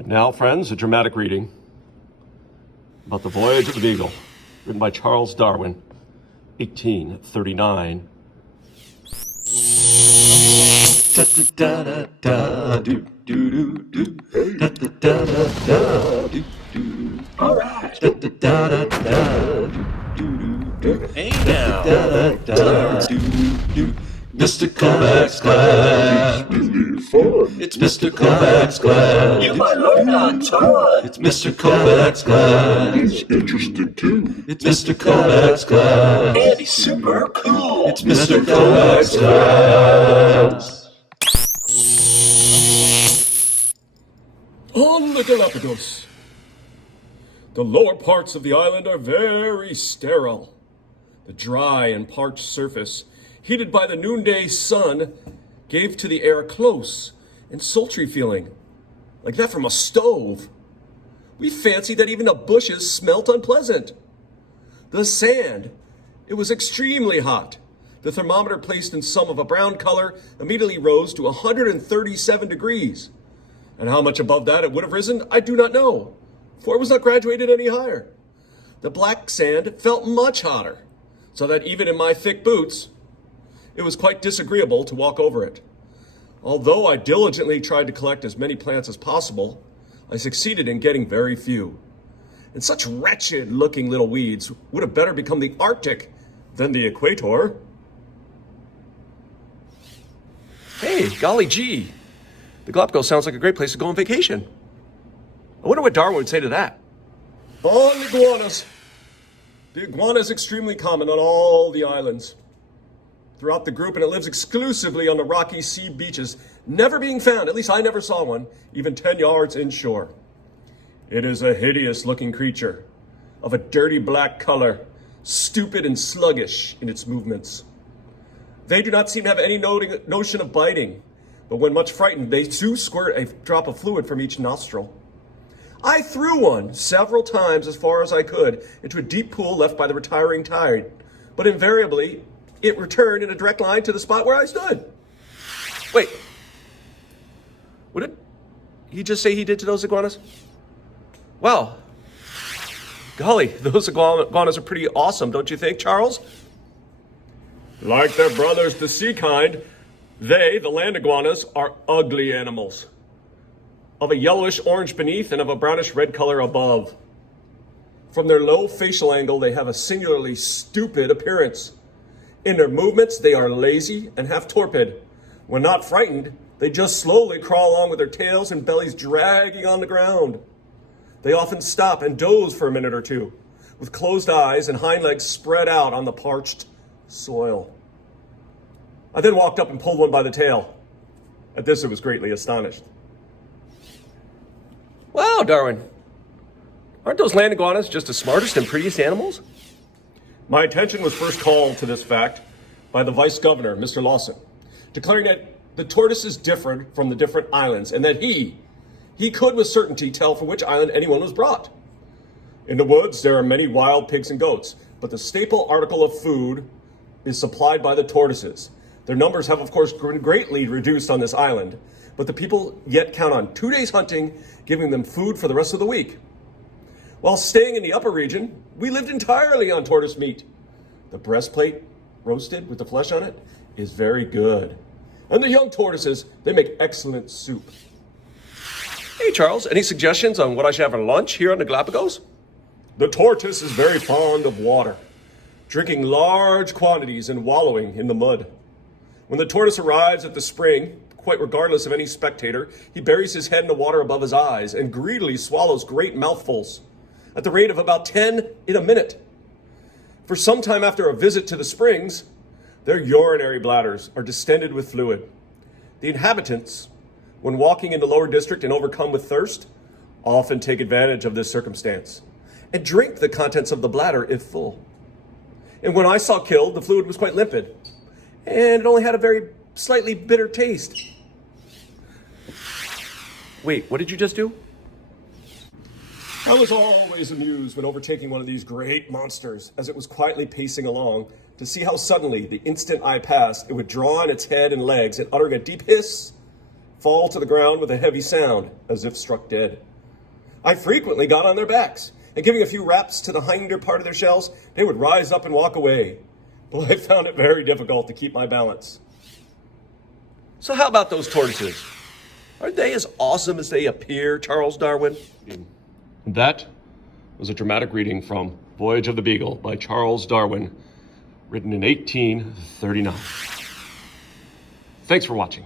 And now, friends, a dramatic reading about the Voyage of the Beagle, written by Charles Darwin, 1839. All right. Hey now. Mr. Kovacs Class. It's Mr. Kovacs Class. You might learn a ton. It's Mr. Kovacs Class. It's interesting too. It's Mr. Kovacs Class. And he's super cool. It's Mr. Kovacs Class. On the Galapagos, the lower parts of the island are very sterile. The dry and parched surface, heated by the noonday sun, gave to the air a close and sultry feeling, like that from a stove. We fancied that even the bushes smelt unpleasant. The sand, it was extremely hot. The thermometer, placed in some of a brown color, immediately rose to 137 degrees. And how much above that it would have risen, I do not know, for it was not graduated any higher. The black sand felt much hotter, so that even in my thick boots, it was quite disagreeable to walk over it. Although I diligently tried to collect as many plants as possible, I succeeded in getting very few. And such wretched-looking little weeds would have better become the Arctic than the equator. Hey, golly gee. The Galapagos sounds like a great place to go on vacation. I wonder what Darwin would say to that. On iguanas. The iguana is extremely common on all the islands throughout the group, and it lives exclusively on the rocky sea beaches, never being found, at least I never saw one, even 10 yards inshore. It is a hideous-looking creature of a dirty black color, stupid and sluggish in its movements. They do not seem to have any notion of biting, but when much frightened, they do squirt a drop of fluid from each nostril. I threw one several times as far as I could into a deep pool left by the retiring tide, but invariably it returned in a direct line to the spot where I stood. Wait. What did he just say he did to those iguanas? Wow. Golly, those iguanas are pretty awesome, don't you think, Charles? Like their brothers, the sea kind, they, the land iguanas, are ugly animals, of a yellowish orange beneath and of a brownish red color above. From their low facial angle, they have a singularly stupid appearance. In their movements, they are lazy and half torpid. When not frightened, they just slowly crawl along with their tails and bellies dragging on the ground. They often stop and doze for a minute or two, with closed eyes and hind legs spread out on the parched soil. I then walked up and pulled one by the tail. At this, it was greatly astonished. Wow, Darwin. Aren't those land iguanas just the smartest and prettiest animals? My attention was first called to this fact by the vice governor, Mr. Lawson, declaring that the tortoises differed from the different islands and that he could with certainty tell from which island anyone was brought. In the woods, there are many wild pigs and goats, but the staple article of food is supplied by the tortoises. Their numbers have, of course, been greatly reduced on this island, but the people yet count on 2 days hunting, giving them food for the rest of the week. While staying in the upper region, we lived entirely on tortoise meat. The breastplate, roasted with the flesh on it, is very good. And the young tortoises, they make excellent soup. Hey, Charles, any suggestions on what I should have for lunch here on the Galapagos? The tortoise is very fond of water, drinking large quantities and wallowing in the mud. When the tortoise arrives at the spring, quite regardless of any spectator, he buries his head in the water above his eyes and greedily swallows great mouthfuls, at the rate of about 10 in a minute. For some time after a visit to the springs, their urinary bladders are distended with fluid. The inhabitants, when walking in the lower district and overcome with thirst, often take advantage of this circumstance and drink the contents of the bladder if full. And when I saw killed, the fluid was quite limpid, and it only had a very slightly bitter taste. Wait, what did you just do? I was always amused when overtaking one of these great monsters as it was quietly pacing along to see how suddenly, the instant I passed, it would draw on its head and legs and uttering a deep hiss, fall to the ground with a heavy sound, as if struck dead. I frequently got on their backs, and giving a few raps to the hinder part of their shells, they would rise up and walk away. But I found it very difficult to keep my balance. So how about those tortoises? Aren't they as awesome as they appear, Charles Darwin? That was a dramatic reading from Voyage of the Beagle by Charles Darwin, written in 1839. Thanks for watching.